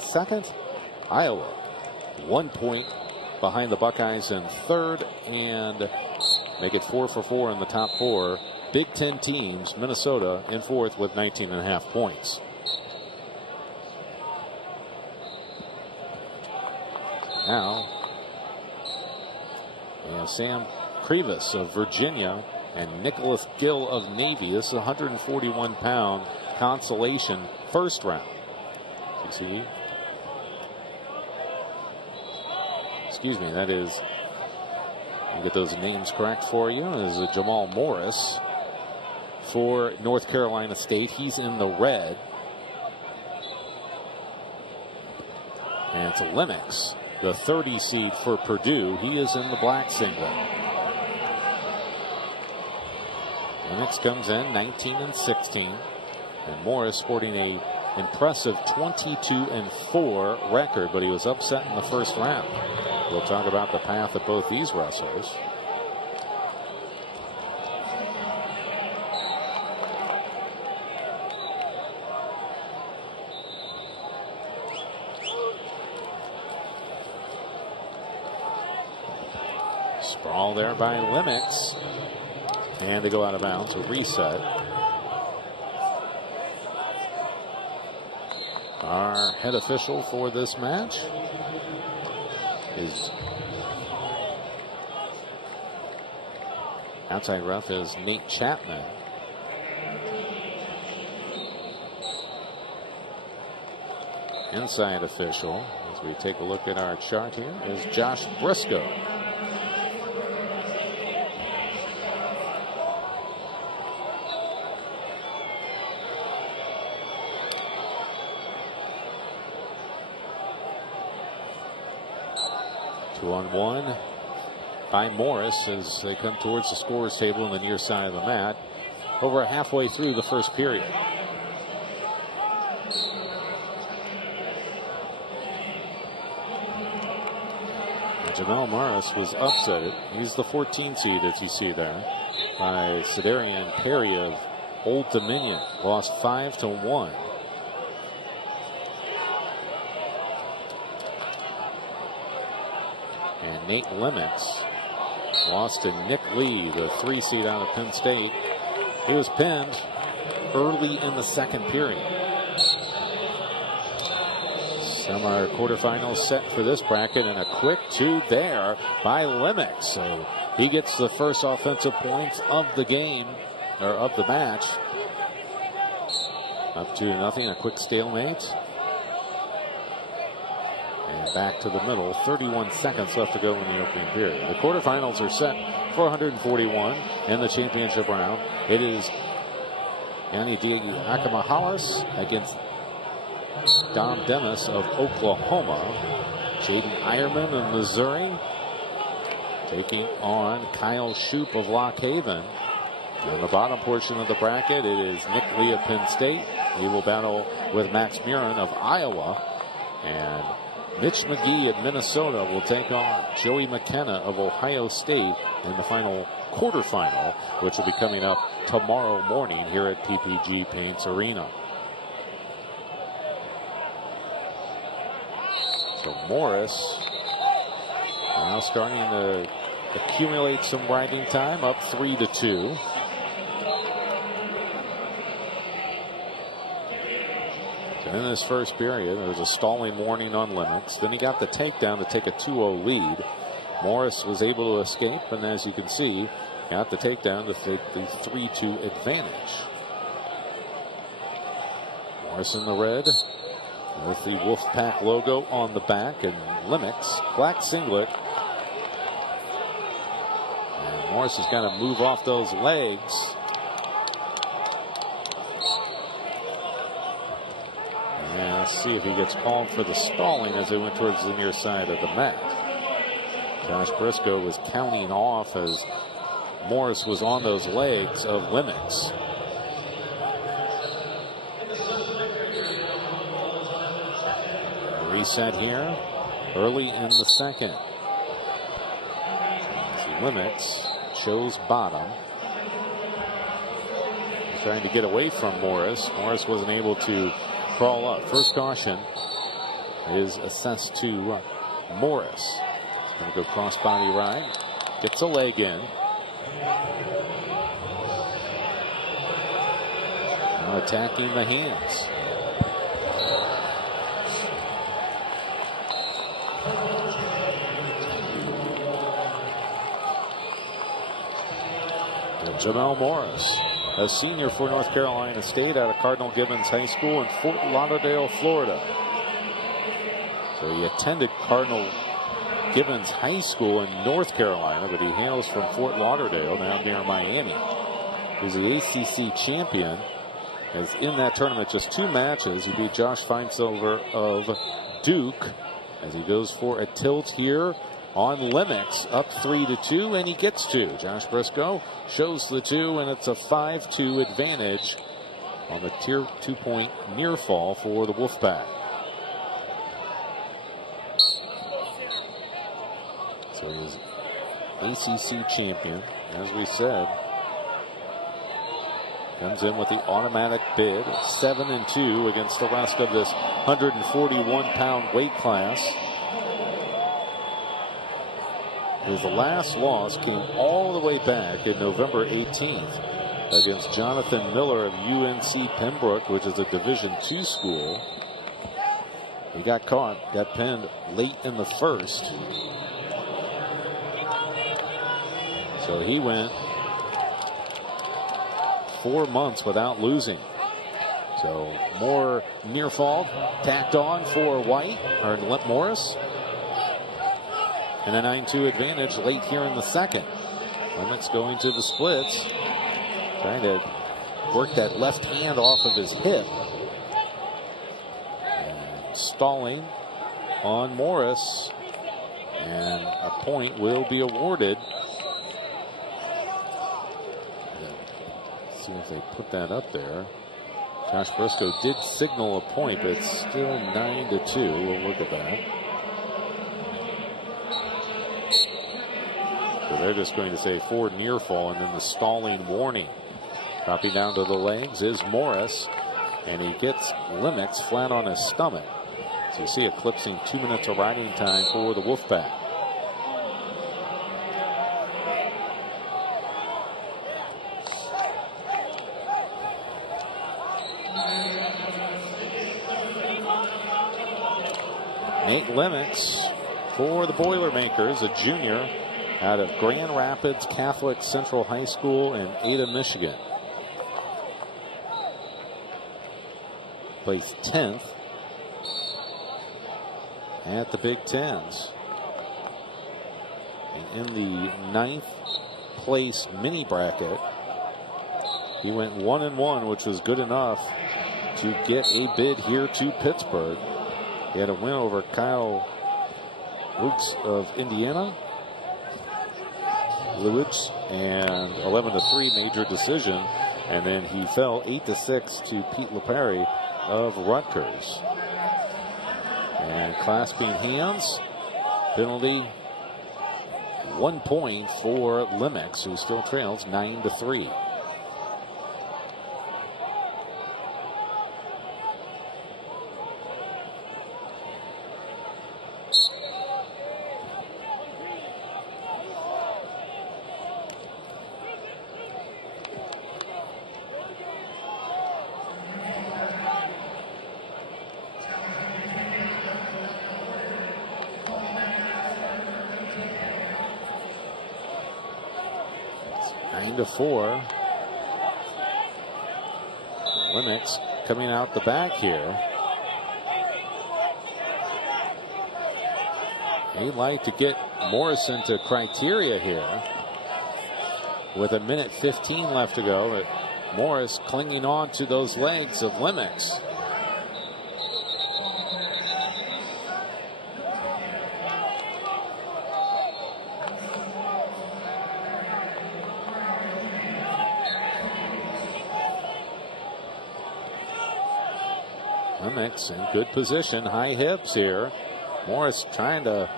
second. Iowa 1 point behind the Buckeyes in third, and make it 4 for 4 in the top four. Big Ten teams, Minnesota in fourth with 19.5 points. Now, and Sam Crevis of Virginia and Nicholas Gill of Navy. This is a 141-pound consolation first round. You see? Excuse me, that is, I'll get those names correct for you. This is Jamel Morris for North Carolina State. He's in the red. And it's Limmex, the 30 seed for Purdue. He is in the black singlet. Limmex comes in 19-16, and Morris sporting a impressive 22-4 record, but he was upset in the first round. We'll talk about the path of both these wrestlers. Sprawl there by Limmex. And they go out of bounds, a reset. Our head official for this match is outside ref is Nate Chapman. Inside official, as we take a look at our chart here, is Josh Briscoe. On one by Morris as they come towards the scorer's table on the near side of the mat. Over halfway through the first period. And Jamel Morris was upset. He's the 14 seed, as you see there, by Cedarian Perry of Old Dominion. Lost 5-1. Nate Limmex lost to Nick Lee, the 3 seed out of Penn State. He was pinned early in the second period. Some are quarterfinals set for this bracket, and a quick 2 there by Limmex. So he gets the first offensive points of the game, or of the match. Up 2-0, a quick stalemate. Back to the middle, 31 seconds left to go in the opening period. The quarterfinals are set for 141 in the championship round. It is Yanni Diakamahales against Dom Demis of Oklahoma. Jaden Ironman of Missouri taking on Kyle Shoup of Lock Haven. In the bottom portion of the bracket, it is Nick Lee of Penn State. He will battle with Max Murin of Iowa. And Mitch McGee of Minnesota will take on Joey McKenna of Ohio State in the final quarterfinal, which will be coming up tomorrow morning here at PPG Paints Arena. So Morris now starting to accumulate some riding time, up 3-2. And in this first period, there was a stalling warning on Limmex. Then he got the takedown to take a 2-0 lead. Morris was able to escape, and as you can see, got the takedown to take the 3-2 advantage. Morris in the red with the Wolfpack logo on the back, and Limmex, black singlet. And Morris has got to move off those legs. Let's see if he gets called for the stalling as they went towards the near side of the mat. Josh Briscoe was counting off as Morris was on those legs of Limmex. Reset here early in the second. Limmex chose bottom. Trying to get away from Morris. Morris wasn't able to crawl up. First caution is assessed to Morris. Going to go cross-body ride. Gets a leg in. Now attacking the hands. Jamel Morris, a senior for North Carolina State out of Cardinal Gibbons High School in Fort Lauderdale, Florida. So he attended Cardinal Gibbons High School in North Carolina, but he hails from Fort Lauderdale down near Miami. He's the ACC champion. As in that tournament, just 2 matches. He beat Josh Feinsilver of Duke as he goes for a tilt here on Limmex, up 3-2, and he gets 2. Josh Briscoe shows the 2, and it's a 5-2 advantage on the tier 2-point near fall for the Wolfpack. So he's ACC champion, as we said. Comes in with the automatic bid, 7-2 against the rest of this 141-pound weight class. His last loss came all the way back in November 18th against Jonathan Miller of UNC Pembroke, which is a Division II school. He got caught, got pinned late in the first. So he went 4 months without losing. So more near fall tacked on for White, or Morris. And a 9-2 advantage late here in the second. Limmex going to the splits. Trying to work that left hand off of his hip. And stalling on Morris. And a point will be awarded. Let's see if they put that up there. Josh Briscoe did signal a point, but it's still 9-2. We'll look at that. So they're just going to say for near fall, and then the stalling warning. Dropping down to the legs is Morris, and he gets Limmex flat on his stomach. So you see eclipsing 2 minutes of riding time for the Wolfpack. Nate Limmex for the Boilermakers, a junior out of Grand Rapids Catholic Central High School in Ada, Michigan. Placed 10th at the Big Tens. And in the 9th place mini bracket, he went 1-1, which was good enough to get a bid here to Pittsburgh. He had a win over Kyle Woods of Indiana. Lewis, and 11-3 major decision, and then he fell 8-6 to Pete LaPerry of Rutgers. And clasping hands, penalty, 1 point for Limmex, who still trails 9-3. To 4. Limmex coming out the back here. He'd like to get Morrison to criteria here with 1:15 left to go. But Morris clinging on to those legs of Limmex. Limmex in good position, high hips here. Morris trying to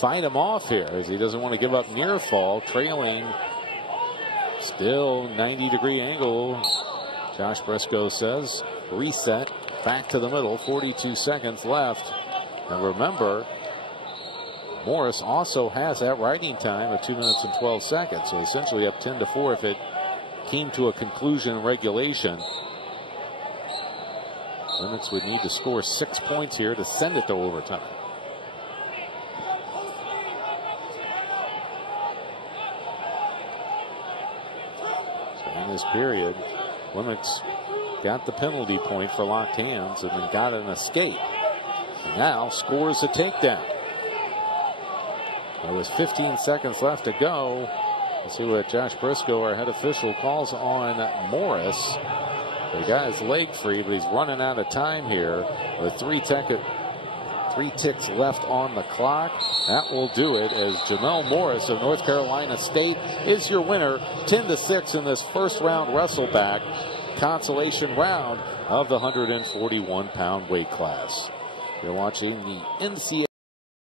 fight him off here as he doesn't want to give up near fall, trailing still 90-degree angle. Josh Briscoe says reset back to the middle, 42 seconds left And remember, Morris also has that riding time of 2 minutes and 12 seconds. So essentially up 10-4 if it came to a conclusion in regulation. Limmex would need to score 6 points here to send it to overtime. So in this period, Limmex got the penalty point for locked hands and then got an escape. And now scores a takedown. There was 15 seconds left to go. Let's see what Josh Briscoe, our head official, calls on Morris. The guy's leg free, but he's running out of time here with 3 ticks left on the clock. That will do it as Jamel Morris of North Carolina State is your winner, 10-6 in this first round wrestleback consolation round of the 141-pound weight class. You're watching the NCAA